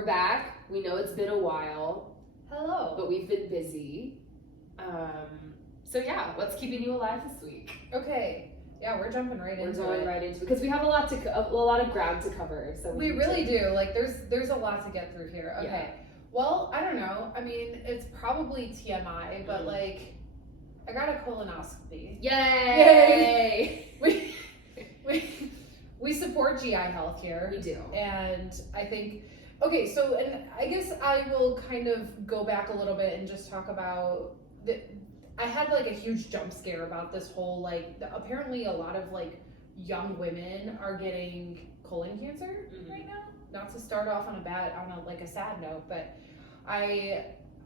we're back. We know it's been a while. Hello. But we've been busy. So yeah, what's keeping you alive this week? Okay. Yeah, we're jumping right into it. We're going right into it because we have a lot of ground to cover. So we really do. Like, there's a lot to get through here. Okay. Yeah. Well, I don't know. I mean, it's probably TMI, but like, I got a colonoscopy. Yay! We support GI health here. We do. And I think, okay, so, and I guess I will kind of go back a little bit and just talk about I had like a huge jump scare about this whole, like, apparently a lot of like young women are getting colon cancer right now. Not to start off on a sad note, but I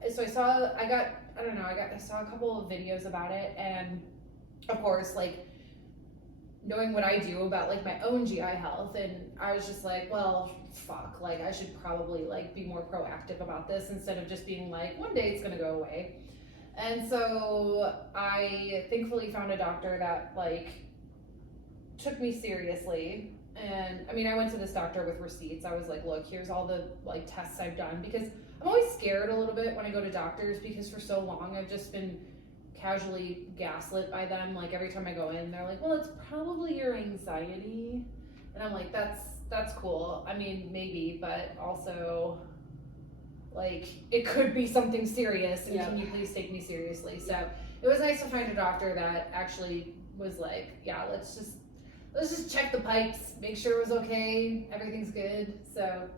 saw a couple of videos about it, and of course, like, knowing what I do about like my own GI health, and I was just like, well, fuck, like I should probably like be more proactive about this instead of just being like, one day it's gonna go away. And so I thankfully found a doctor that like took me seriously. And I mean, I went to this doctor with receipts. I was like, look, here's all the like tests I've done, because I'm always scared a little bit when I go to doctors, because for so long I've just been casually gaslit by them. Like, every time I go in, they're like, well, it's probably your anxiety. And I'm like, that's cool. I mean, maybe, but also, like, it could be something serious, and can you please take me seriously? So it was nice to find a doctor that actually was like, yeah, let's just check the pipes, make sure it was okay, everything's good. So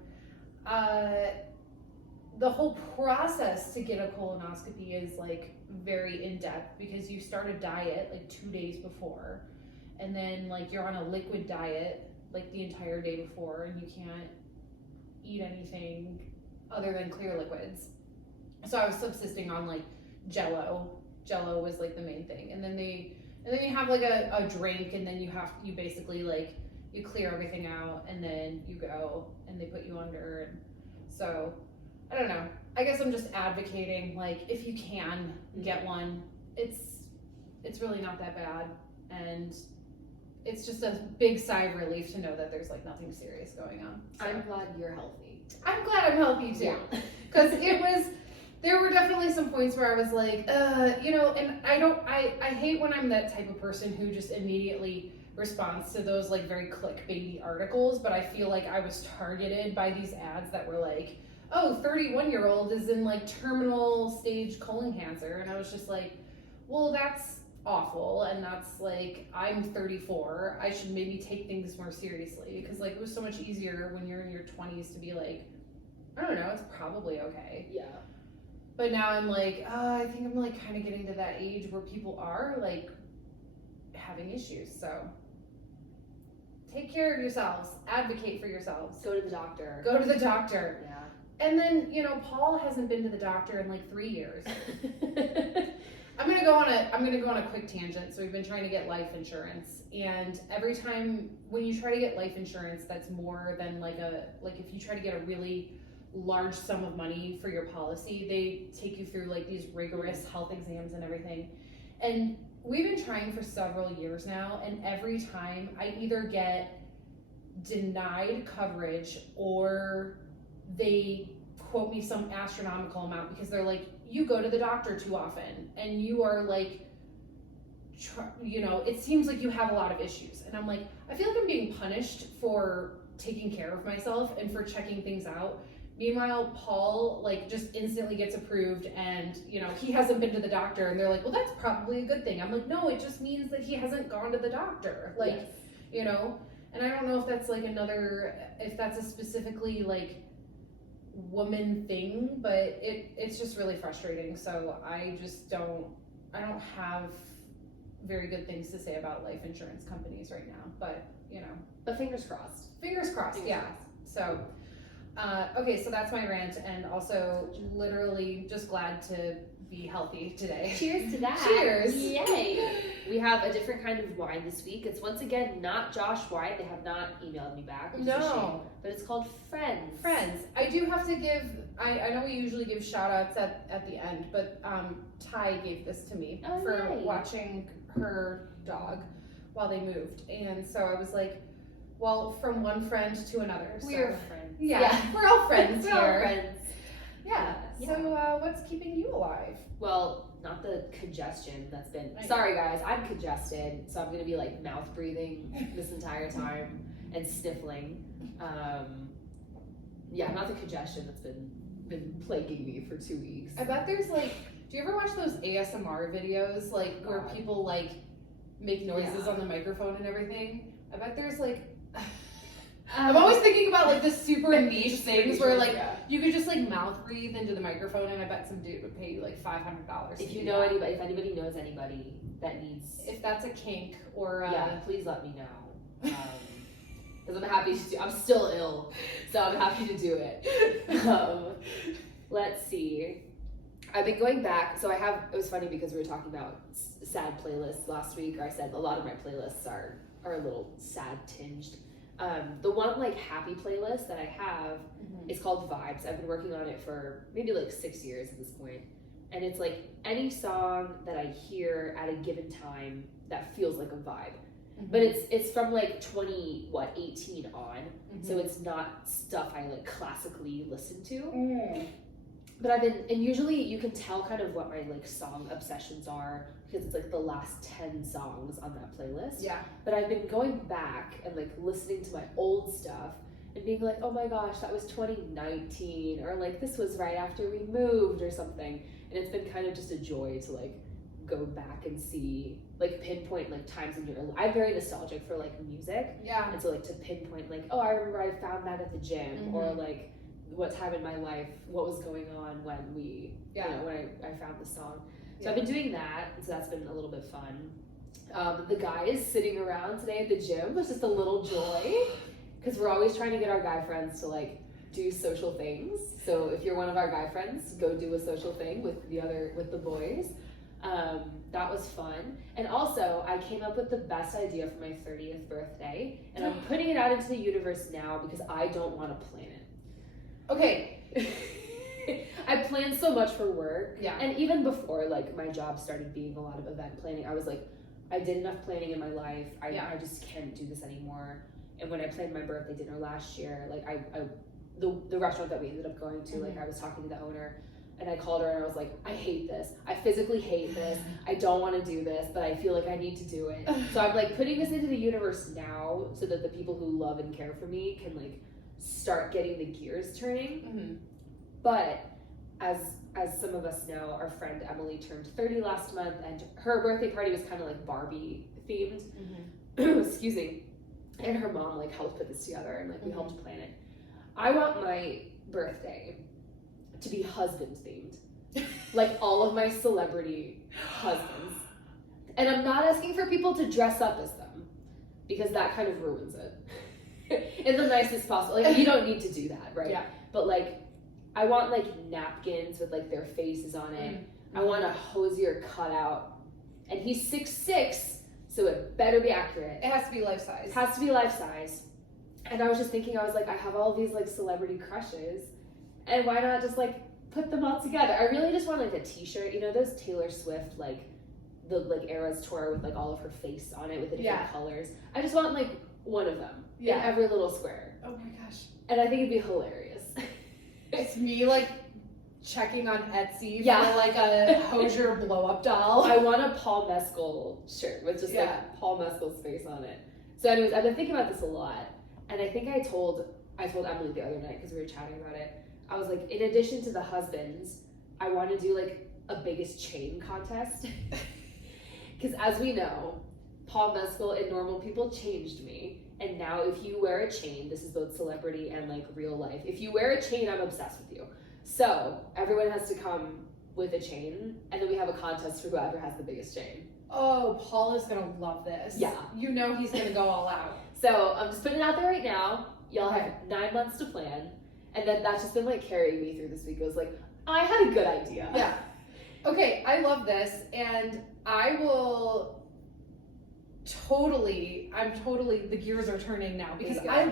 the whole process to get a colonoscopy is like very in-depth, because you start a diet like 2 days before, and then like you're on a liquid diet like the entire day before, and you can't eat anything other than clear liquids. So I was subsisting on like Jello was like the main thing, and then you have like a drink, and then you basically like you clear everything out, and then you go and they put you under. And so I don't know, I guess I'm just advocating, like, if you can get one, it's really not that bad, and it's just a big sigh of relief to know that there's like nothing serious going on. So I'm glad you're healthy. I'm glad I'm healthy too, because there were definitely some points where I was like, and I hate when I'm that type of person who just immediately responds to those like very clickbaity articles, but I feel like I was targeted by these ads that were like, oh, 31-year-old is in like terminal stage colon cancer, and I was just like, well, that's awful, and that's like, I'm 34, I should maybe take things more seriously, because like it was so much easier when you're in your 20s to be like, I don't know, it's probably okay. Yeah. But now I'm like, I think I'm like kind of getting to that age where people are like having issues. So take care of yourselves, advocate for yourselves. Go to the doctor. Yeah. Yeah. And then, Paul hasn't been to the doctor in like 3 years. I'm gonna go on a quick tangent. So we've been trying to get life insurance, and every time when you try to get life insurance, that's more than like if you try to get a really large sum of money for your policy, they take you through like these rigorous health exams and everything. And we've been trying for several years now, and every time I either get denied coverage or they quote me some astronomical amount, because they're like, you go to the doctor too often, and you are like, it seems like you have a lot of issues. And I'm like, I feel like I'm being punished for taking care of myself and for checking things out. Meanwhile, Paul like just instantly gets approved, and he hasn't been to the doctor, and they're like, well, that's probably a good thing. I'm like, no, it just means that he hasn't gone to the doctor. Like, yes. And I don't know if that's like if that's a specifically like woman thing, but it's just really frustrating. So I don't have very good things to say about life insurance companies right now, but fingers crossed. Yeah. So okay, so that's my rant, and also literally just glad to be healthy today. Cheers to that. Cheers. Yay. We have a different kind of wine this week. It's once again not Josh wine. They have not emailed me back, which is a shame, but it's called Friends. I do have to give, I know we usually give shout outs at the end, but Ty gave this to me for watching her dog while they moved. And so I was like, Well, from one friend to another. We're friends. Yeah, we're all friends we're here. all friends. Yeah. So, what's keeping you alive? Well, not the congestion that's been. I know. Sorry, guys, I'm congested, so I'm gonna be like mouth breathing this entire time and sniffling. Yeah, not the congestion that's been plaguing me for 2 weeks. I bet there's like, do you ever watch those ASMR videos like where people like make noises on the microphone and everything? I bet there's like. I'm always thinking about like the super niche things where like you could just like mouth breathe into the microphone, and I bet some dude would pay you like $500. If you know anybody, if anybody knows anybody that needs, if that's a kink or please let me know. Because I'm happy to do. I'm still ill, so I'm happy to do it. Let's see. I've been going back, so I have. It was funny because we were talking about sad playlists last week. Or I said a lot of my playlists are a little sad tinged. The one like happy playlist that I have is called Vibes. I've been working on it for maybe like 6 years at this point. And it's like any song that I hear at a given time that feels like a vibe. But it's from like 18 on. So it's not stuff I like classically listen to. But I've been, and usually you can tell kind of what my like song obsessions are because it's like the last 10 songs on that playlist. Yeah. But I've been going back and like listening to my old stuff and being like, oh my gosh, that was 2019, or like this was right after we moved or something. And it's been kind of just a joy to like go back and see, like pinpoint like times in your life. I'm very nostalgic for like music. Yeah. And so like to pinpoint like, oh, I remember I found that at the gym, or like what time in my life, what was going on when we, you know, when I found the song. So I've been doing that, and so that's been a little bit fun. The guys sitting around today at the gym was just a little joy, because we're always trying to get our guy friends to like do social things. So if you're one of our guy friends, go do a social thing with the boys. That was fun. And also, I came up with the best idea for my 30th birthday, and I'm putting it out into the universe now because I don't want to plan it. Okay. I planned so much for work. Yeah. And even before like my job started being a lot of event planning, I was like, I did enough planning in my life. I just can't do this anymore. And when I planned my birthday dinner last year, like the restaurant that we ended up going to, like I was talking to the owner and I called her and I was like, I hate this. I physically hate this. I don't want to do this, but I feel like I need to do it. So I'm like putting this into the universe now so that the people who love and care for me can like start getting the gears turning. But as some of us know, our friend Emily turned 30 last month, and her birthday party was kind of like Barbie themed. Excuse me. And her mom like helped put this together, and like we helped plan it. I want my birthday to be husband themed, like all of my celebrity husbands. And I'm not asking for people to dress up as them, because that kind of ruins it in the nicest possible. Like you don't need to do that, right? Yeah. But like, I want like napkins with like their faces on it. I want a hosier cutout, and he's 6'6", so it better be accurate. It has to be life size. It has to be life size. And I was just thinking, I was like, I have all these like celebrity crushes, and why not just like put them all together? I really just want like a t-shirt, you know, those Taylor Swift like the like Eras tour with like all of her face on it with the different colors. I just want like one of them in every little square. Oh my gosh. And I think it'd be hilarious. It's me like checking on Etsy for like a Hosier blow up doll. I want a Paul Mescal shirt with just like Paul Mescal's face on it. So anyways, I've been thinking about this a lot, and I think I told Emily the other night because we were chatting about it. I was like, in addition to the husbands, I want to do like a biggest chain contest. Because as we know, Paul Mescal and normal people changed me. And now if you wear a chain, this is both celebrity and like real life. If you wear a chain, I'm obsessed with you. So everyone has to come with a chain, and then we have a contest for whoever has the biggest chain. Oh, Paul is going to love this. Yeah. You know he's going to go all out. So I'm just putting it out there right now. Y'all have 9 months to plan. And then that's just been like carrying me through this week. It was like, I had a good idea. Yeah. Okay, I love this, and I will the gears are turning now because I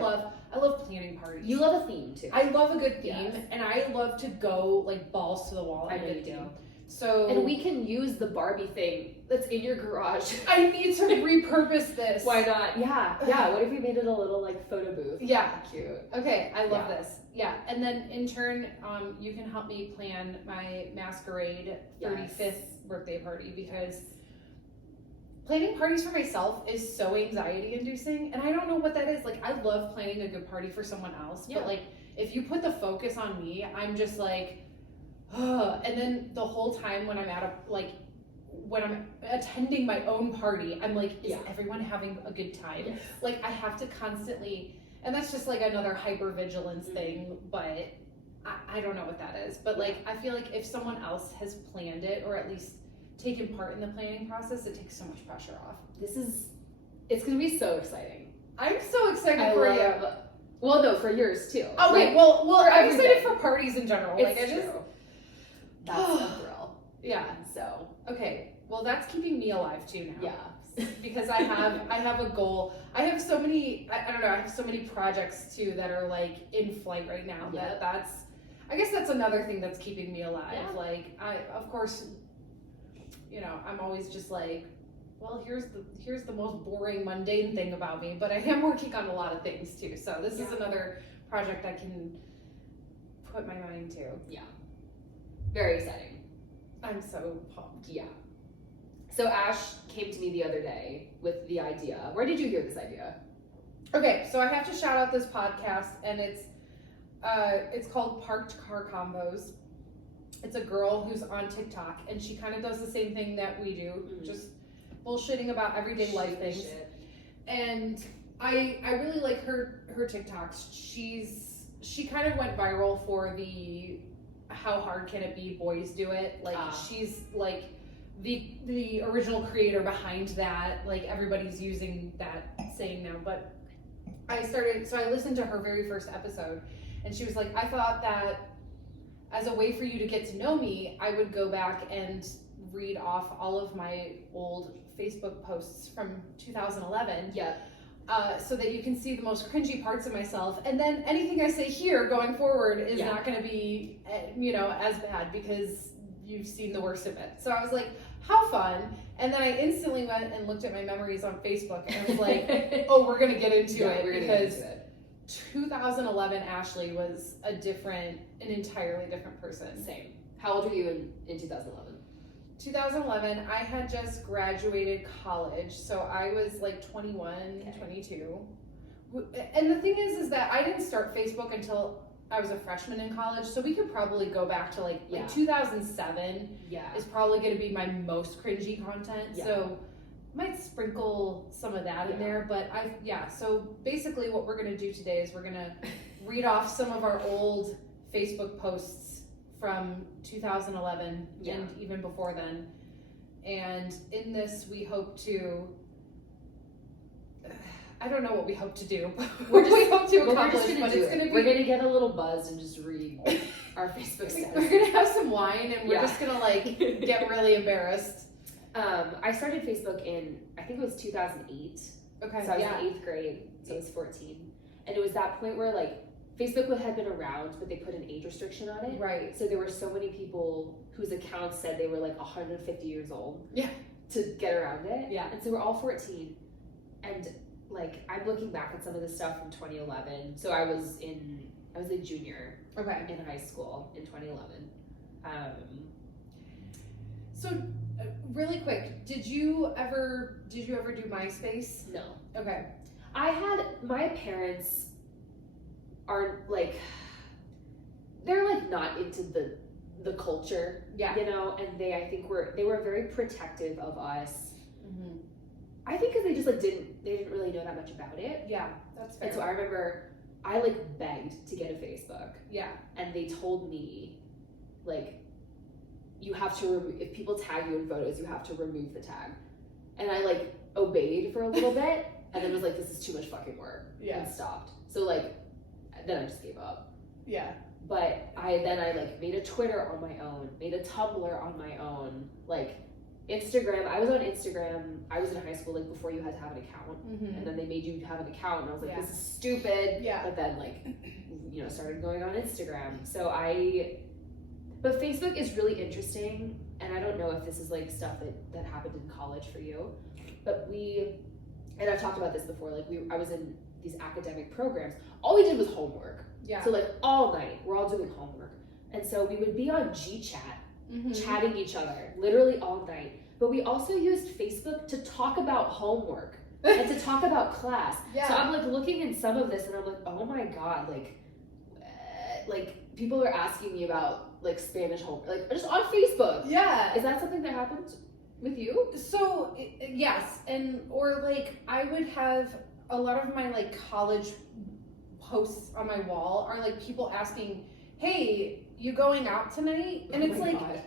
I love planning parties. You love a theme too. I love a good theme, Yes. and I love to go like balls to the wall. I know you do. So and we can use the Barbie thing that's in your garage. I need to repurpose this. Why not? Yeah. What if we made it a little like photo booth? Yeah. Cute. Okay, I love this. Yeah, and then in turn, you can help me plan my masquerade 35th birthday party, because planning parties for myself is so anxiety inducing, and I don't know what that is. Like, I love planning a good party for someone else, but like if you put the focus on me, I'm just like, ugh. And then the whole time when I'm when I'm attending my own party, I'm like, is everyone having a good time? Yes. Like, I have to constantly, and that's just like another hypervigilance thing, but I don't know what that is. But like, I feel like if someone else has planned it, or at least taken part in the planning process, it takes so much pressure off. It's gonna be so exciting. I'm so excited for you. Well, no, for yours too. Oh, like, well, I'm excited for parties in general. It's like, true. That's a thrill. Yeah. So okay. Well, that's keeping me alive too now. Yeah. Because I have a goal. I have so many, I don't know, I have so many projects too that are like in flight right now. Yeah. I guess that's another thing that's keeping me alive. Yeah. Like, of course, you know, I'm always just like, well, here's the most boring, mundane thing about me, but I am working on a lot of things too. So this is another project I can put my mind to. Yeah. Very exciting. I'm so pumped. Yeah. So Ash came to me the other day with the idea. Where did you hear this idea? Okay, so I have to shout out this podcast, and it's called Parked Car Combos. It's a girl who's on TikTok, and she kind of does the same thing that we do, just bullshitting about everyday life things. And I really like her TikToks. She kind of went viral for the how hard can it be, boys do it. Like, she's like the original creator behind that. Like, everybody's using that saying now. But I listened to her very first episode, and she was like, I thought that as a way for you to get to know me, I would go back and read off all of my old Facebook posts from 2011. Yeah. So that you can see the most cringy parts of myself, and then anything I say here going forward is not going to be, as bad, because you've seen the worst of it. So I was like, how fun. And then I instantly went and looked at my memories on Facebook, and I was like, oh, we're going to get into it, because 2011 Ashley was an entirely different person. Same. How old were you in 2011? 2011, I had just graduated college, so I was like 21, 22. And the thing is that I didn't start Facebook until I was a freshman in college, so we could probably go back to like 2007 is probably going to be my most cringy content, so I might sprinkle some of that in there, but so basically what we're going to do today is we're going to read off some of our old Facebook posts from 2011 and even before then, and in this we hope to I don't know what we hope to do. We're gonna get a little buzzed and just read our Facebook status. We're gonna have some wine, and we're just gonna like get really embarrassed. I started Facebook in, I think it was 2008. Okay. So I was in 8th grade, so I was 14. And it was that point where like Facebook had been around, but they put an age restriction on it. Right. So there were so many people whose accounts said they were like 150 years old. Yeah. To get around it. Yeah. And so we're all 14. And like, I'm looking back at some of the stuff from 2011. So I was a junior. Okay. In high school in 2011. So really quick, did you ever do MySpace? No. Okay. My parents aren't like, they're like not into the culture, and I think they were very protective of us. Mm-hmm. I think because they just like they didn't really know that much about it. Yeah, that's fair. And so I remember I like begged to get a Facebook. Yeah. And they told me like, you have to if people tag you in photos, you have to remove the tag. And I like obeyed for a little bit, and then was like, this is too much fucking work. Yeah. And stopped. So like, then I just gave up. Yeah. But I like made a Twitter on my own, made a Tumblr on my own, like Instagram, I was on Instagram, I was in high school, like, before you had to have an account, Mm-hmm. and then they made you have an account, and I was like, Yeah. this is stupid, Yeah. but then, like, you know, started going on Instagram, but Facebook is really interesting, and I don't know if this is, like, stuff that happened in college for you, but and I've talked about this before, like, I was in these academic programs, all we did was homework, Yeah. so, like, all night, we're all doing homework, and so we would be on GChat, Mm-hmm. chatting each other literally all night, but we also used Facebook to talk about homework and to talk about class. Yeah. So I'm like looking in some of this and I'm like, oh my god, like people are asking me about like Spanish homework, like just on Facebook. Yeah. Is that something that happened with you? So yes, or like I would have a lot of my like college posts on my wall are like people asking, hey, you going out tonight? And Oh it's my like, God.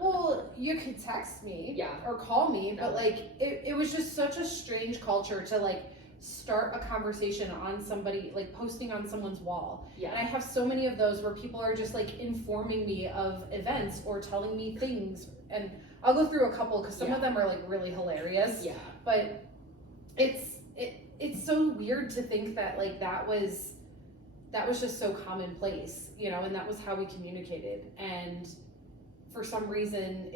well, you could text me, Yeah. or call me, but No. like it was just such a strange culture to like start a conversation on somebody, like posting on someone's wall. Yeah. And I have so many of those where people are just like informing me of events or telling me things, and I'll go through a couple because some of them are like really hilarious. Yeah. But it's so weird to think that like that was just so commonplace, you know, and that was how we communicated. And for some reason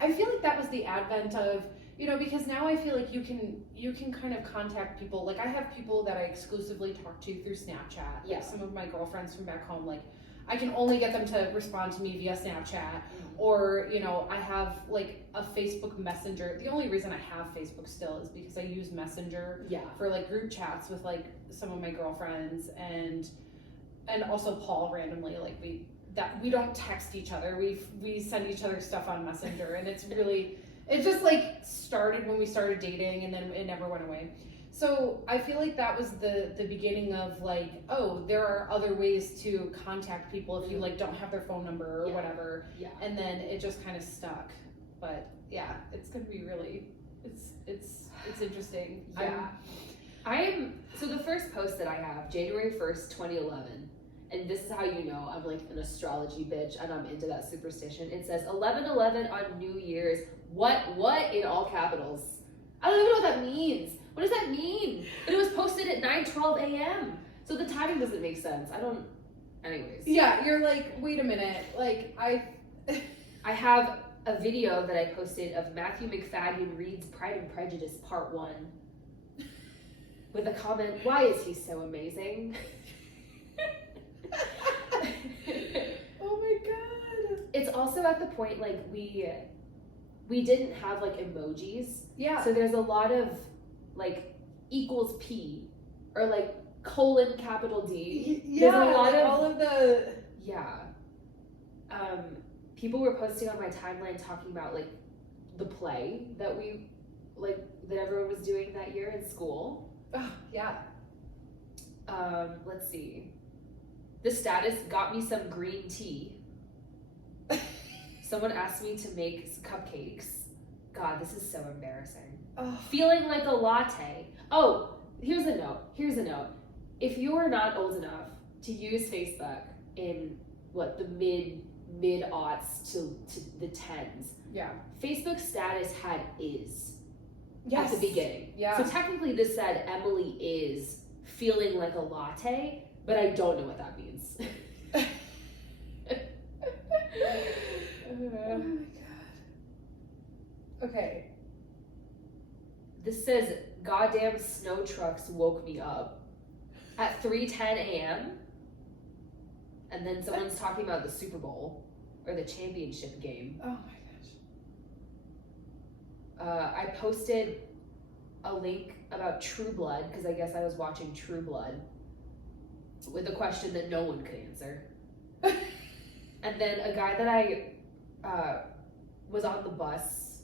I feel like that was the advent of, you know, because now I feel like you can kind of contact people. Like I have people that I exclusively talk to through Snapchat. Yeah. Like some of my girlfriends from back home, like I can only get them to respond to me via Snapchat. Or, you know, I have like a Facebook Messenger. The only reason I have Facebook still is because I use Messenger Yeah. for like group chats with like some of my girlfriends, and also Paul randomly. Like we don't text each other. We send each other stuff on Messenger, and it just like started when we started dating, and then it never went away. So I feel like that was the beginning of like, oh, there are other ways to contact people if you like don't have their phone number or Yeah. whatever. Yeah. And then it just kind of stuck. But yeah, it's gonna be really, it's interesting. Yeah. So the first post that I have, January 1st, 2011, and this is how you know I'm like an astrology bitch and I'm into that superstition. It says 11/11 on New Year's. What in all capitals? I don't even know what that means. What does that mean? But it was posted at 9:12 a.m. So the timing doesn't make sense. Anyways. Yeah, you're like, wait a minute, like I have a video that I posted of Matthew McFadden reads Pride and Prejudice Part 1 with a comment, why is he so amazing? Oh my god. It's also at the point like we didn't have like emojis. Yeah. So there's a lot of like equals P or like colon capital D. Yeah, There's a lot like of all of the yeah. People were posting on my timeline talking about like the play that that everyone was doing that year in school. yeah. Let's see. The status got me some green tea. Someone asked me to make cupcakes. God, this is so embarrassing. Feeling like a latte. Oh, here's a note. If you are not old enough to use Facebook in the mid-aughts to the 10s, Yeah. Facebook status had is Yes. at the beginning. Yeah. So technically this said Emily is feeling like a latte, but I don't know what that means. Oh my god. Okay. This says, goddamn snow trucks woke me up at 3:10 a.m. And then someone's talking about the Super Bowl or the championship game. Oh my gosh. I posted a link about True Blood because I guess I was watching True Blood with a question that no one could answer. And then a guy that I was on the bus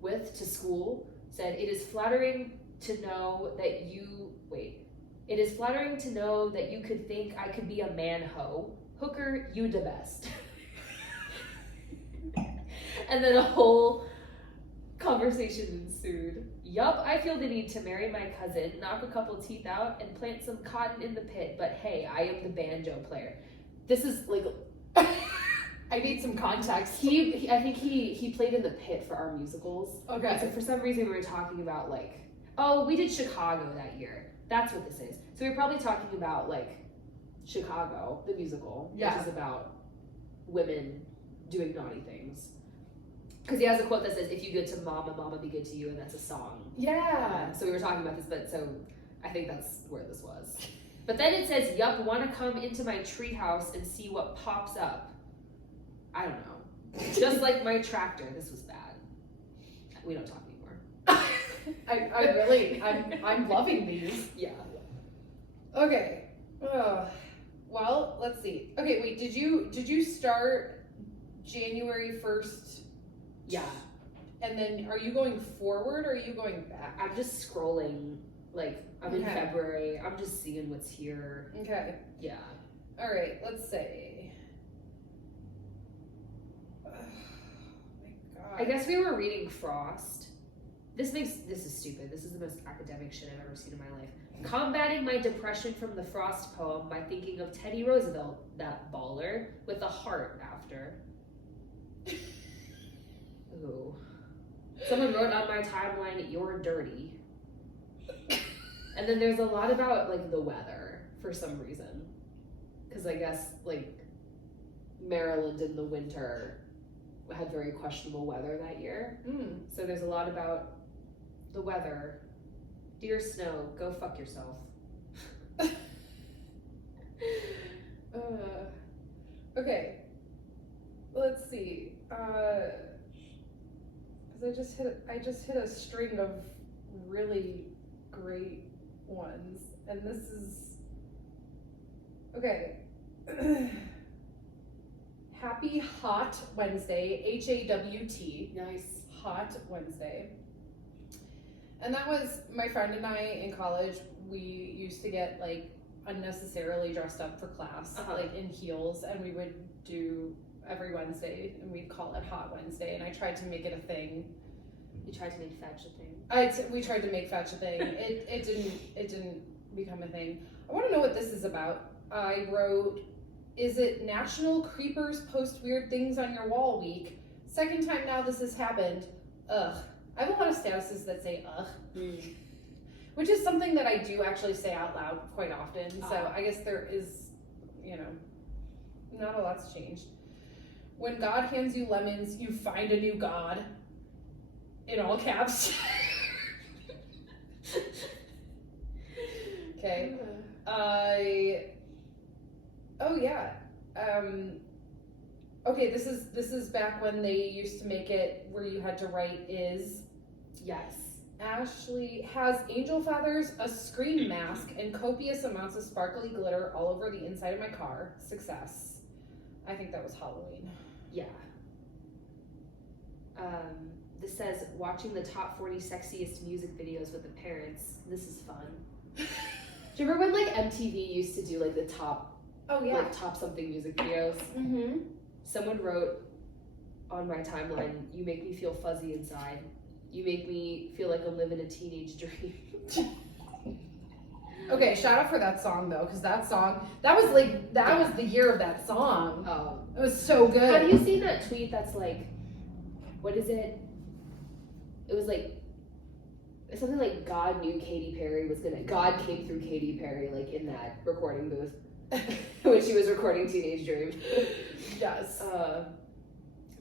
with to school said, it is flattering to know that you could think I could be a man-ho. Hooker, you the best. And then a whole conversation ensued. Yup, I feel the need to marry my cousin, knock a couple teeth out, and plant some cotton in the pit, but hey, I am the banjo player. This is like I need some context. I think he played in the pit for our musicals. Okay. And so for some reason we were talking about like, oh, we did Chicago that year. That's what this is. So we were probably talking about like Chicago, the musical, which is about women doing naughty things. Because he has a quote that says, "If you good to mama, mama be good to you," and that's a song. Yeah. So we were talking about this, but so I think that's where this was. But then it says, "Yup, want to come into my treehouse and see what pops up." I don't know. Just like my tractor, this was bad. We don't talk anymore. I'm loving these. Yeah. Okay. Well, let's see. Okay, wait. Did you start January 1st? Yeah. And then are you going forward or are you going back? I'm just scrolling. Like, I'm in February. I'm just seeing what's here. Okay. Yeah. All right. Let's say. Oh my God. I guess we were reading Frost. This is stupid. This is the most academic shit I've ever seen in my life. Combating my depression from the Frost poem by thinking of Teddy Roosevelt, that baller, with a heart after. Ooh. Someone wrote on my timeline, "You're dirty." And then there's a lot about like the weather for some reason. Because I guess like Maryland in the winter had very questionable weather that year. So there's a lot about the weather. Dear snow, go fuck yourself. Okay. Let's see. Because I just hit a string of really great ones, and this is okay. Happy Hot Wednesday, HAWT. Nice. Hot Wednesday. And that was my friend and I in college. We used to get like unnecessarily dressed up for class, like in heels, and we would do every Wednesday, and we'd call it Hot Wednesday. And I tried to make it a thing. You tried to make fetch a thing. We tried to make fetch a thing. It didn't become a thing. I want to know what this is about. I wrote, "Is it National Creepers Post Weird Things on Your Wall Week? Second time now this has happened. Ugh." I have a lot of statuses that say "ugh," which is something that I do actually say out loud quite often. So I guess there is, not a lot's changed. When God hands you lemons, you find a new God. In all caps. Okay. Okay, this is back when they used to make it where you had to write is. Yes. Ashley has angel feathers, a scream mask, and copious amounts of sparkly glitter all over the inside of my car. Success. I think that was Halloween. Yeah. This says, watching the top 40 sexiest music videos with the parents. This is fun. Do you remember when like MTV used to do like the top, like top something music videos? Mm-hmm. Someone wrote on my timeline, "You make me feel fuzzy inside. You make me feel like I'm living a teenage dream." Okay, shout out for that song though, because that was the year of that song. It was so good. Have you seen that tweet that's like, what is it? It was like something like God knew Katy Perry was God came through Katy Perry like in that recording booth when she was recording Teenage Dream. Yes.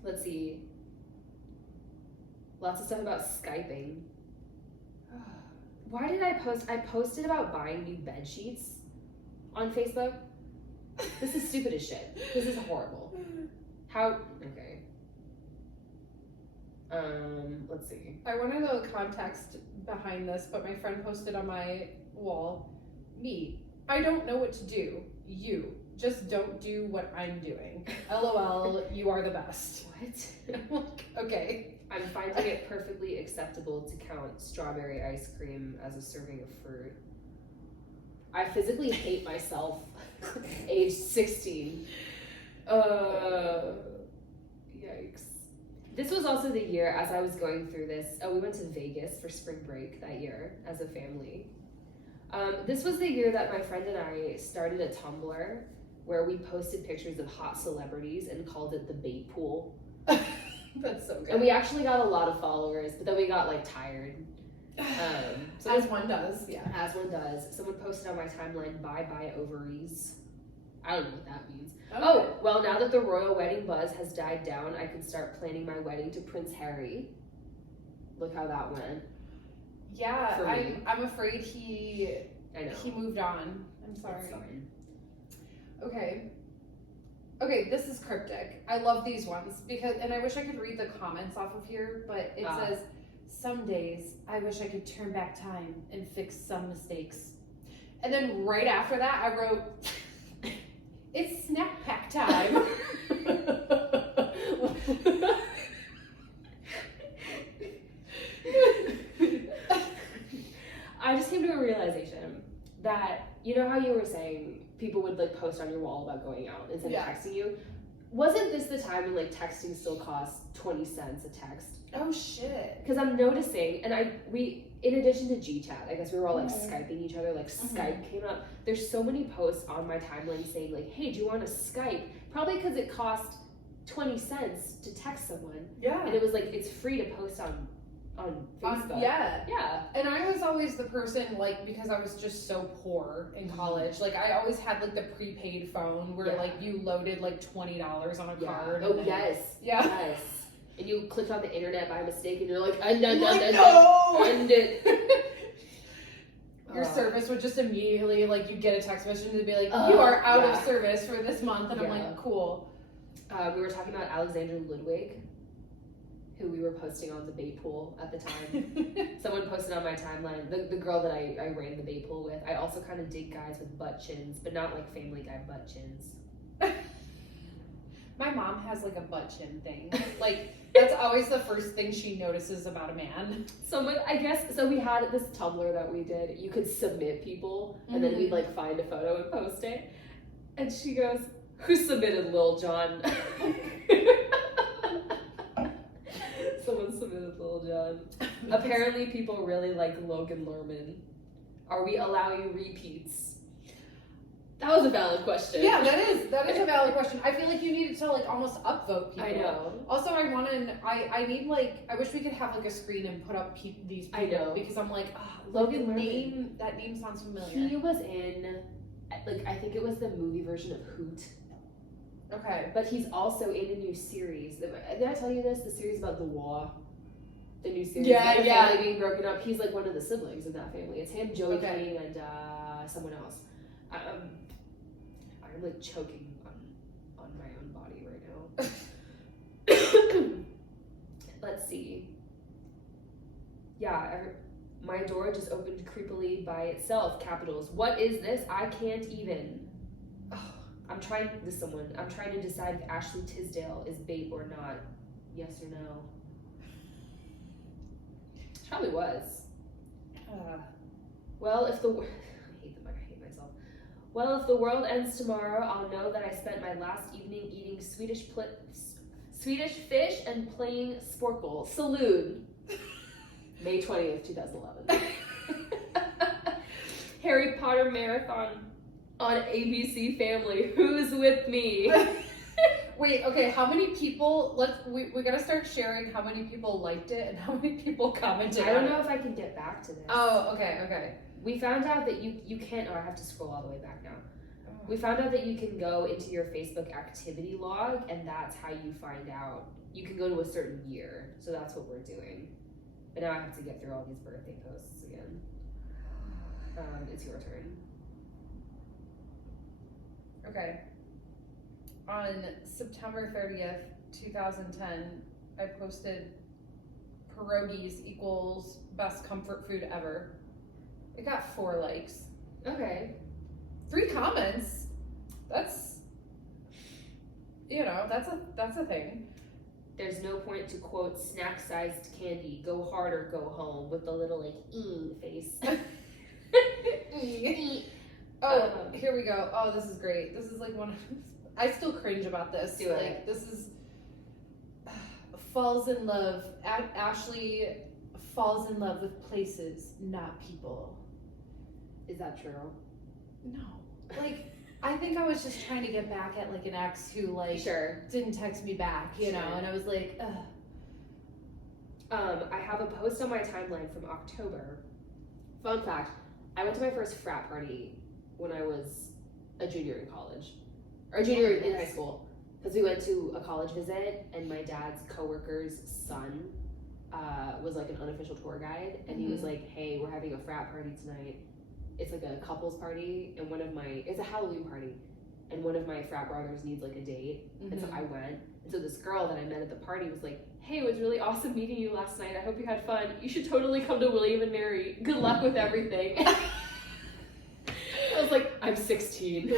Let's see. Lots of stuff about Skyping. Why did I post? I posted about buying new bed sheets on Facebook. This is stupid as shit. This is horrible. Okay. Let's see. I want to know the context behind this, but my friend posted on my wall, "Me, I don't know what to do. You, just don't do what I'm doing. LOL, you are the best." What? I'm like, okay. I'm finding it perfectly acceptable to count strawberry ice cream as a serving of fruit. I physically hate myself. Age 16. Yikes. This was also the year as I was going through this. We went to Vegas for spring break that year as a family. This was the year that my friend and I started a Tumblr where we posted pictures of hot celebrities and called it the bait pool. That's so good. And we actually got a lot of followers, but then we got like tired. So as one does, yeah. As one does. Someone posted on my timeline, bye ovaries. I don't know what that means. Okay. Oh, well, now that the royal wedding buzz has died down, I can start planning my wedding to Prince Harry. Look how that went. Yeah, I'm afraid he moved on. I'm sorry. It's fine. Okay, this is cryptic. I love these ones and I wish I could read the comments off of here, but it says, some days I wish I could turn back time and fix some mistakes. And then right after that, I wrote, it's snack pack time. I just came to a realization that, you know how you were saying people would like post on your wall about going out instead of texting you? Wasn't this the time when like texting still cost 20 cents a text? Oh shit. Because I'm noticing, and we in addition to GChat, I guess we were all like Skyping each other, like Skype came up. There's so many posts on my timeline saying like, hey, do you want to Skype? Probably because it cost 20 cents to text someone. Yeah. And it was like, it's free to post on Facebook. Yeah. And I was always the person, like, because I was just so poor in college, like, I always had, like, the prepaid phone where, like, you loaded, like, $20 on a card. Oh, yes. Yeah. Yes. And you clicked on the internet by mistake and you're like, no! End it. Your service would just immediately, like, you'd get a text message and it'd be like, you are out of service for this month. And I'm like, cool. We were talking about Alexander Ludwig, who we were posting on the bait pool at the time. Someone posted on my timeline, the girl that I ran the bait pool with. I also kind of dig guys with butt chins, but not like Family Guy butt chins. My mom has like a butt chin thing. Like, that's always the first thing she notices about a man. So we had this Tumblr that we did. You could submit people, and then we'd like find a photo and post it. And she goes, who submitted Lil Jon? Someone submitted Lil Jon. Apparently people really like Logan Lerman. Are we allowing repeats? That was a valid question. Yeah, that is a valid question. I feel like you needed to like almost upvote people. I know. Also, I need like, I wish we could have like a screen and put up these people. I know. Because I'm like, Logan Lerman. That name sounds familiar. He was in, like, I think it was the movie version of Hoot. Okay. But he's also in a new series. Did I tell you this? The series about the war. The new series. Yeah, the family being broken up. He's like one of the siblings in that family. It's him, Joey King, and someone else. I'm like choking on my own body right now. Let's see. Yeah, my door just opened creepily by itself. Capitals. What is this? I can't even. I'm trying to decide if Ashley Tisdale is bait or not. Yes or no? She probably was. Well, if the I hate myself. Well, if the world ends tomorrow, I'll know that I spent my last evening eating Swedish fish and playing Sporkle. Salute. May 20th, 2011. Harry Potter marathon on ABC Family. Who's with me? Wait, okay, how many people, we gotta start sharing how many people liked it and how many people commented on it. I don't know if I can get back to this. Oh, okay. We found out that you can't, I have to scroll all the way back now. We found out that you can go into your Facebook activity log, and that's how you find out. You can go to a certain year, so that's what we're doing. But now I have to get through all these birthday posts again. It's your turn. Okay. On September 30th, 2010, I posted pierogies equals best comfort food ever. It got 4 likes. Okay. 3 comments. That's, that's a thing. There's no point to quote snack-sized candy, go hard or go home, with the little like face. Here we go. Oh, this is great. This is like one of, I still cringe about this. Do it. This is falls in love. Ashley falls in love with places, not people. Is that true? No. Like, I think I was just trying to get back at like an ex who like didn't text me back, you know, and I was like, ugh. I have a post on my timeline from October. Fun fact, I went to my first frat party when I was a junior in college. Or a junior in high school. Because we went to a college visit, and my dad's coworker's son was like an unofficial tour guide. And he was like, hey, we're having a frat party tonight. It's like a couples party, and it's a Halloween party. And one of my frat brothers needs like a date. And so I went. And so this girl that I met at the party was like, hey, it was really awesome meeting you last night. I hope you had fun. You should totally come to William and Mary. Good luck with everything. I was like, I'm 16.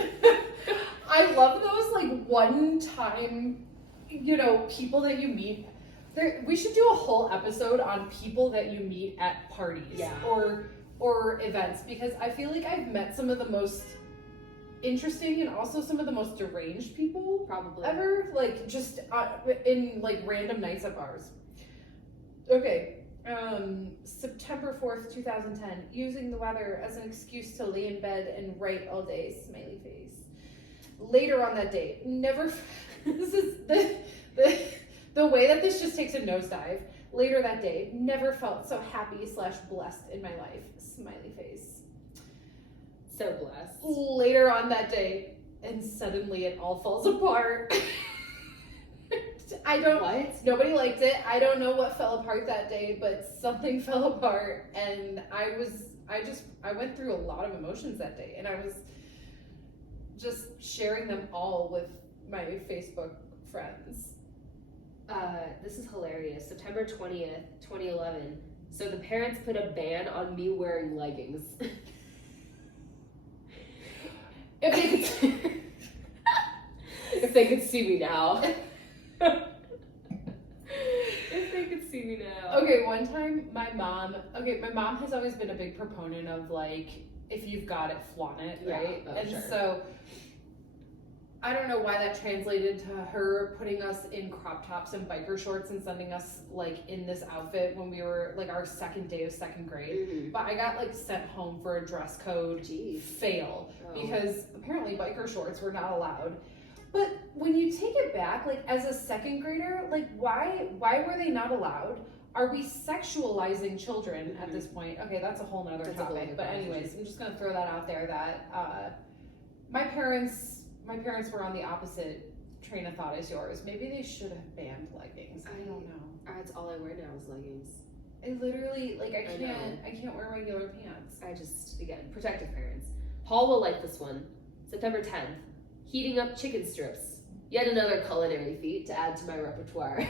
I love those like one time, you know, people that you meet. We should do a whole episode on people that you meet at parties or events, because I feel like I've met some of the most interesting and also some of the most deranged people probably ever, like just in like random nights at bars. Okay. September 4th, 2010, using the weather as an excuse to lay in bed and write all day, smiley face. Later on that day, never, this is the way that this just takes a nosedive. Later that day, never felt so happy / blessed in my life, smiley face. So blessed. Later on that day, and suddenly it all falls apart. What? Nobody liked it. I don't know what fell apart that day, but something fell apart, and I went through a lot of emotions that day, and I was just sharing them all with my Facebook friends. This is hilarious. September 20th, 2011. So the parents put a ban on me wearing leggings. If they could see me now. If they could see me now. Okay, one time my mom has always been a big proponent of like, if you've got it, flaunt it, right? Yeah, and so I don't know why that translated to her putting us in crop tops and biker shorts and sending us like in this outfit when we were like our second day of second grade. But I got like sent home for a dress code fail because apparently biker shorts were not allowed. But when you take it back, like as a second grader, like why were they not allowed? Are we sexualizing children at this point? Okay, that's a whole nother topic. But anyways, I'm just gonna throw that out there that my parents were on the opposite train of thought as yours. Maybe they should have banned leggings. I don't know. That's all I wear now is leggings. I literally like I can't wear regular pants. I just, again, protective parents. Paul will like this one. September 10th. Heating up chicken strips. Yet another culinary feat to add to my repertoire.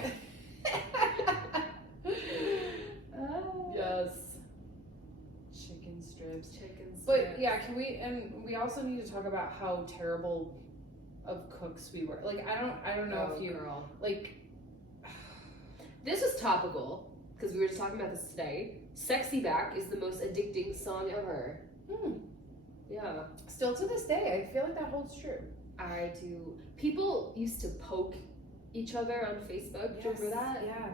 Yes. Chicken strips. But yeah, we also need to talk about how terrible of cooks we were. Like I don't know if you like. This is topical because we were just talking about this today. Sexy Back is the most addicting song ever. Yeah. Still to this day, I feel like that holds true. I do. People used to poke each other on Facebook. Yes. Do you remember that? Yeah.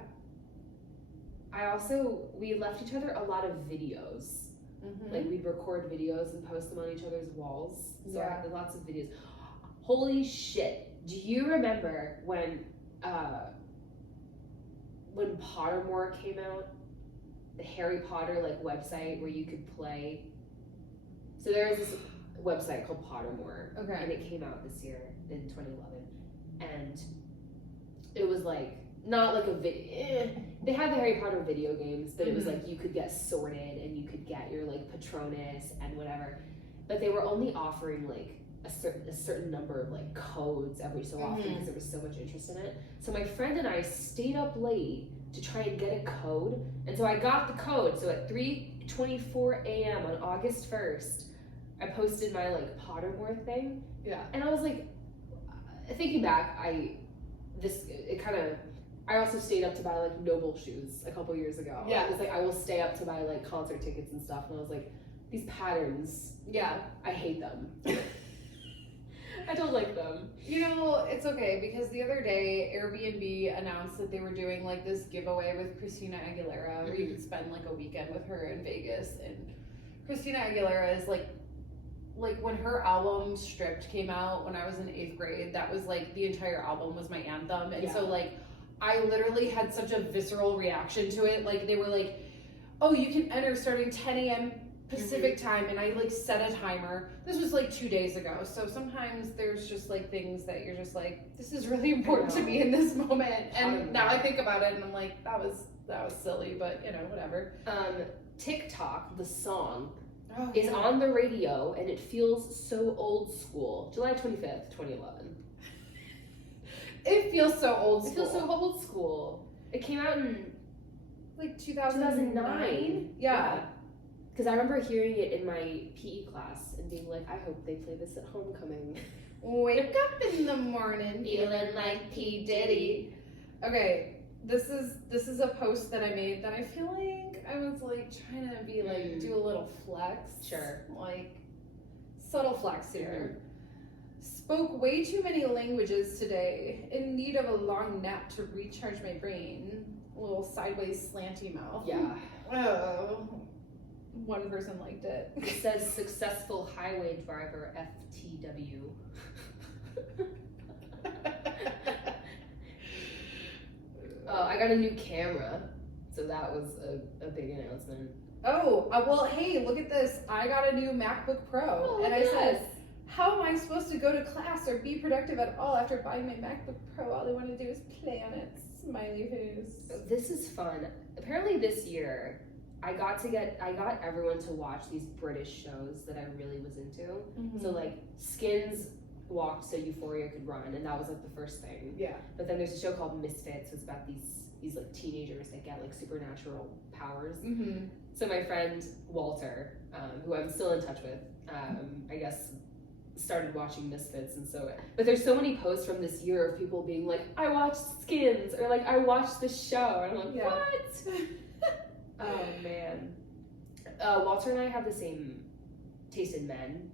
We left each other a lot of videos. Like we'd record videos and post them on each other's walls. So I had lots of videos. Holy shit. Do you remember when Pottermore came out? The Harry Potter like website where you could play. So there was this website called Pottermore. Okay. And it came out this year in 2011. And it was like not like a video. They had the Harry Potter video games, but it was like you could get sorted and you could get your like Patronus and whatever. But they were only offering like a certain number of like codes every so often because there was so much interest in it. So my friend and I stayed up late to try and get a code, and so I got the code. So at 3:24 a.m. on August 1st, I posted my like Pottermore thing. Yeah. And I was like, thinking back, I also stayed up to buy like Noble shoes a couple years ago. Yeah. It was like I will stay up to buy like concert tickets and stuff, and I was like, these patterns, I hate them. I don't like them. You know, it's okay because the other day Airbnb announced that they were doing like this giveaway with Christina Aguilera where you could spend like a weekend with her in Vegas, and Christina Aguilera is like like when her album Stripped came out when I was in 8th grade, that was like the entire album was my anthem. And so like I literally had such a visceral reaction to it. Like they were like, oh, you can enter starting 10 a.m. Pacific time, and I like set a timer. This was like 2 days ago. So sometimes there's just like things that you're just like, this is really important to me in this moment. And now I think about it and I'm like, that was silly, but you know, whatever. TikTok, the song, is on the radio, and it feels so old school. July 25th, 2011. It feels so old school. It feels so old school. It came out in like 2009. Yeah. Because I remember hearing it in my PE class and being like, I hope they play this at homecoming. Wake up in the morning feeling like P. Diddy. Okay, this is a post that I made that I feel like I was like trying to be like do a little flex. Sure. Like subtle flex here. Spoke way too many languages today. In need of a long nap to recharge my brain. A little sideways slanty mouth. Yeah. Oh. One person liked it. It says successful highway driver FTW. I got a new camera, so that was a big announcement. Oh, well, hey, look at this. I got a new MacBook Pro, and I said, how am I supposed to go to class or be productive at all after buying my MacBook Pro? All I want to do is play on it. Smiley face. This is fun. Apparently this year, I got everyone to watch these British shows that I really was into. Mm-hmm. So like Skins walked so Euphoria could run, and that was like the first thing. Yeah. But then there's a show called Misfits. It's about these like teenagers that get like supernatural powers. Mm-hmm. So my friend Walter, who I'm still in touch with, I guess started watching Misfits, and so but there's so many posts from this year of people being like, I watched Skins, or like I watched this show, and I'm like, what? Oh man. Walter and I have the same taste in men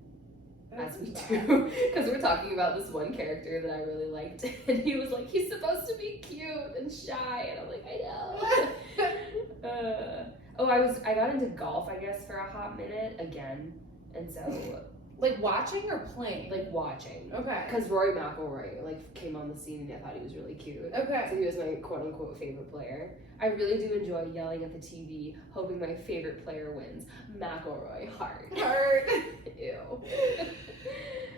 as we do, because we're talking about this one character that I really liked, and he was like, he's supposed to be cute and shy, and I'm like, I know. I got into golf, I guess, for a hot minute again, and so like watching or playing? Like watching. Okay. Because Rory McIlroy like came on the scene, and I thought he was really cute. Okay. So he was my quote unquote favorite player. I really do enjoy yelling at the TV, hoping my favorite player wins. McIlroy, heart. Ew.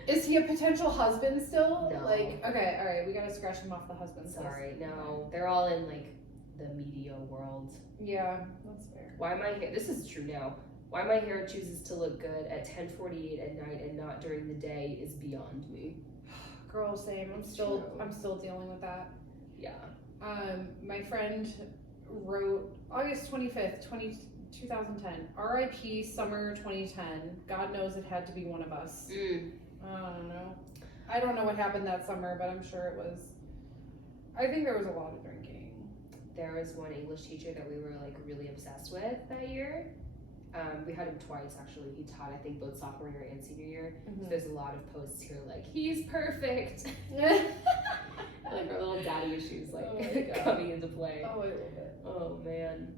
Is he a potential husband still? No. Like, okay, all right, we gotta scratch him off the husband. Sorry, no. They're all in like the media world. Yeah, that's fair. Why my hair? This is true now. Why my hair chooses to look good at 10:48 at night and not during the day is beyond me. Girl, same. I'm still dealing with that. Yeah. My friend wrote August 25th, 2010. R.I.P. Summer 2010. God knows it had to be one of us. I don't know. I don't know what happened that summer, but I'm sure it was. I think there was a lot of drinking. There was one English teacher that we were like really obsessed with that year. We had him twice actually. He taught, I think, both sophomore year and senior year. Mm-hmm. So there's a lot of posts here like, he's perfect. Like our little daddy issues like coming into play. Oh, I love it. Oh man.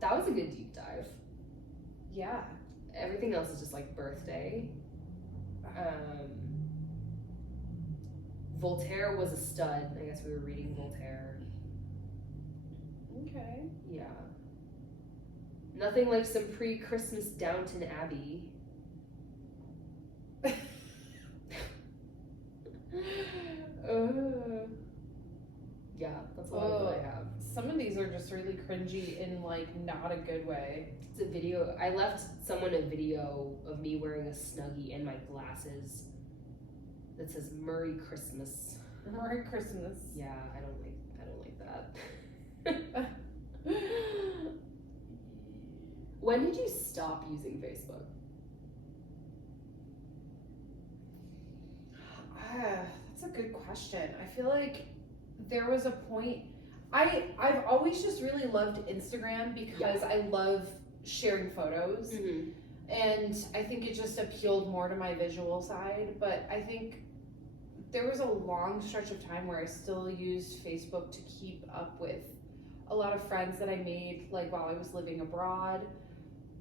That was a good deep dive. Yeah. Everything else is just like birthday. Voltaire was a stud. I guess we were reading Voltaire. Okay. Yeah. Nothing like some pre-Christmas Downton Abbey. Yeah, that's all that I have. Some of these are just really cringy in like not a good way. It's a video. I left someone a video of me wearing a Snuggie and my glasses that says Merry Christmas. Merry Christmas. Yeah, I don't like that. When did you stop using Facebook? That's a good question. I feel like there was a point. I've always just really loved Instagram because I love sharing photos. Mm-hmm. And I think it just appealed more to my visual side. But I think there was a long stretch of time where I still used Facebook to keep up with a lot of friends that I made like while I was living abroad.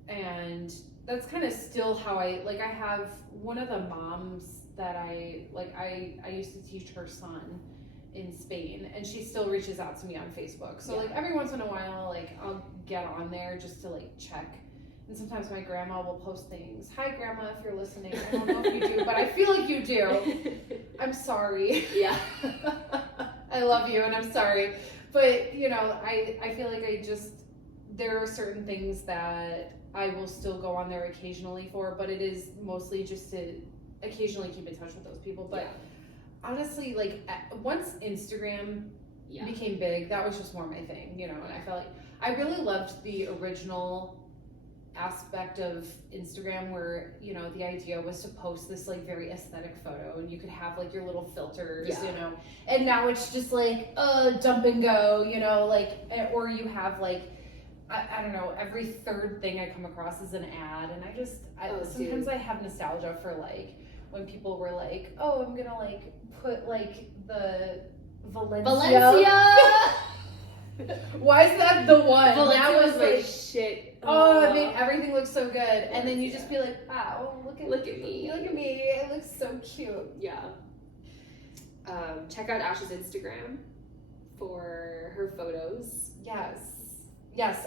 And that's kind of still how I have one of the moms that I used to teach her son in Spain, and she still reaches out to me on Facebook. So like every once in a while, like I'll get on there just to like check. And sometimes my grandma will post things. Hi grandma, if you're listening. I don't know if you do, but I feel like you do. I'm sorry. Yeah. I love you and I'm sorry. But you know, I feel like there are certain things that I will still go on there occasionally for, but it is mostly just to occasionally keep in touch with those people. But honestly, like once Instagram became big, that was just more my thing, you know, and I felt like I really loved the original aspect of Instagram where, you know, the idea was to post this like very aesthetic photo and you could have like your little filters, you know, and now it's just like dump and go, you know, like, or you have like I don't know, every third thing I come across is an ad, and sometimes I have nostalgia for like when people were like, oh, I'm gonna like put like the Valencia. Why is that the one? Valencia that was my like shit. Oh, I mean, everything looks so good, and then you just be like, wow, look at me, it looks so cute. Yeah. Check out Ash's Instagram for her photos. Yes,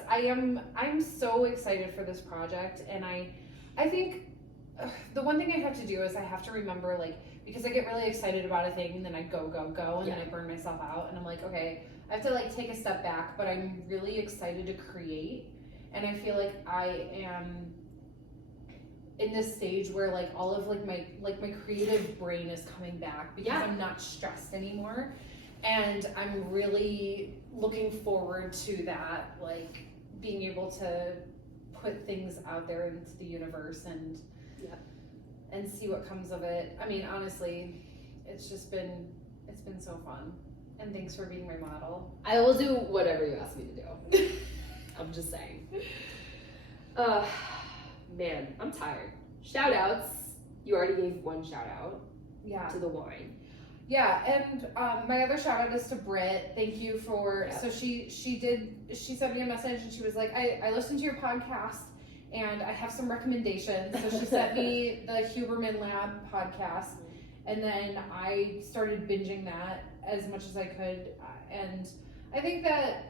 I'm so excited for this project, and I think the one thing I have to do is I have to remember, like, because I get really excited about a thing and then I go, and then I burn myself out, and I'm like, okay, I have to like take a step back, but I'm really excited to create, and I feel like I am in this stage where like all of like my creative brain is coming back because I'm not stressed anymore. And I'm really looking forward to that, like being able to put things out there into the universe and see what comes of it. I mean, honestly, it's been so fun. And thanks for being my model. I will do whatever you ask me to do. I'm just saying. Man, I'm tired. Shout outs. You already gave one shout out. To the wine. Yeah, and my other shout out is to Britt. Thank you for so she sent me a message and she was like, I listened to your podcast and I have some recommendations. So she sent me the Huberman Lab podcast, and then I started binging that as much as I could, and I think that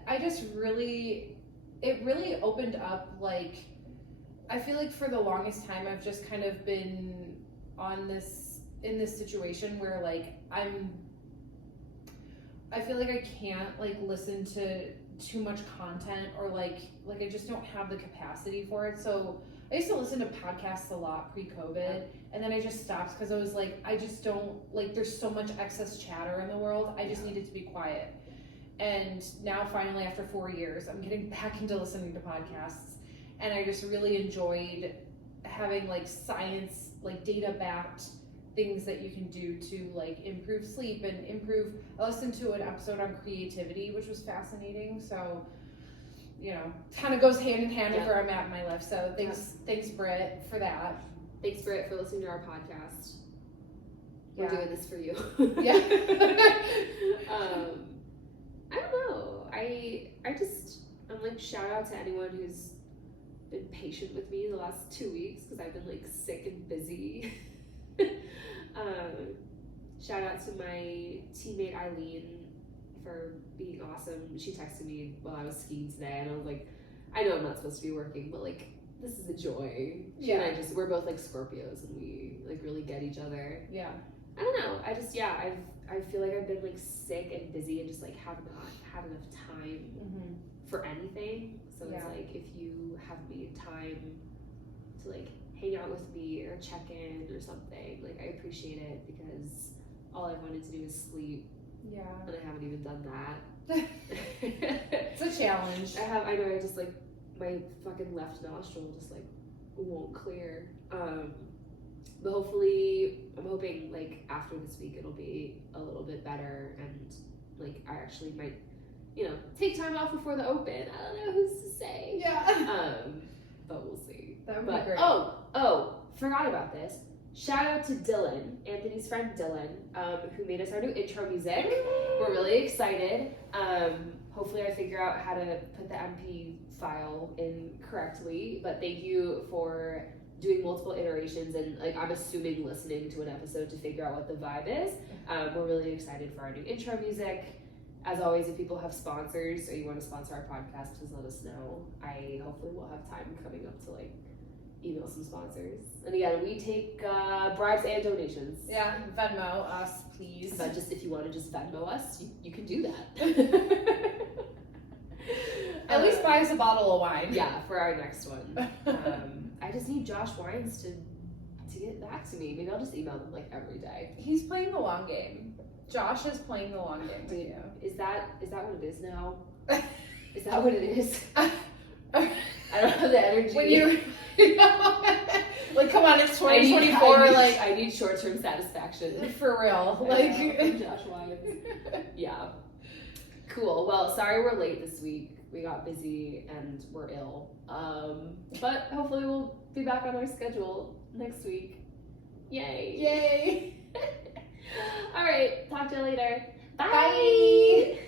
it really opened up, like, I feel like for the longest time I've just kind of been in this situation where like I feel like I can't like listen to too much content, or like I just don't have the capacity for it. So I used to listen to podcasts a lot pre-COVID, and then I just stopped because I was like, I just don't like, there's so much excess chatter in the world. I just needed to be quiet. And now finally, after 4 years, I'm getting back into listening to podcasts, and I just really enjoyed having like science, like data-backed things that you can do to like improve sleep and improve. I listened to an episode on creativity, which was fascinating. So, you know, kind of goes hand in hand with where I'm at in my life. So thanks Britt for that. Thanks Britt for listening to our podcast. We're doing this for you. I don't know. I'm like, shout out to anyone who's been patient with me the last 2 weeks because I've been like sick and busy. Shout out to my teammate Eileen for being awesome. She texted me while I was skiing today, and I was like, I know I'm not supposed to be working, but like, this is a joy. She and I we're both like Scorpios, and we like really get each other. I don't know. I feel like I've been like sick and busy and just like have not had enough time for anything. So it's like, if you have made time to like hang out with me or check in or something, like, I appreciate it, because all I wanted to do is sleep. And I haven't even done that. It's a challenge. I know, I just like, my fucking left nostril just like won't clear. But hopefully, I'm hoping like after this week it'll be a little bit better, and like I actually might, you know, take time off before the open. I don't know, who's to say. But we'll see. That would be great. Oh, forgot about this. Shout out to Dylan, Anthony's friend Dylan, who made us our new intro music. We're really excited. Hopefully I figure out how to put the MP file in correctly, but thank you for doing multiple iterations, and like I'm assuming listening to an episode to figure out what the vibe is. We're really excited for our new intro music. As always, if people have sponsors or you want to sponsor our podcast, please let us know. I hopefully will have time coming up to like email some sponsors. And again, we take bribes and donations. Yeah, Venmo us, please. But just if you want to just Venmo us, you can do that. At least buy us a bottle of wine. Yeah, for our next one. I just need Josh Wines to get back to me. Maybe I'll just email them like every day. He's playing the long game. Josh is playing the long game with you. Is that what it is now? Is that what it is? I don't have the energy. When you like, come on, it's 2024. I need short-term satisfaction. For real. From Josh Wines. Yeah. Cool. Well, sorry we're late this week. We got busy and we're ill. But hopefully we'll be back on our schedule next week. Yay. Yay. All right. Talk to you later. Bye. Bye.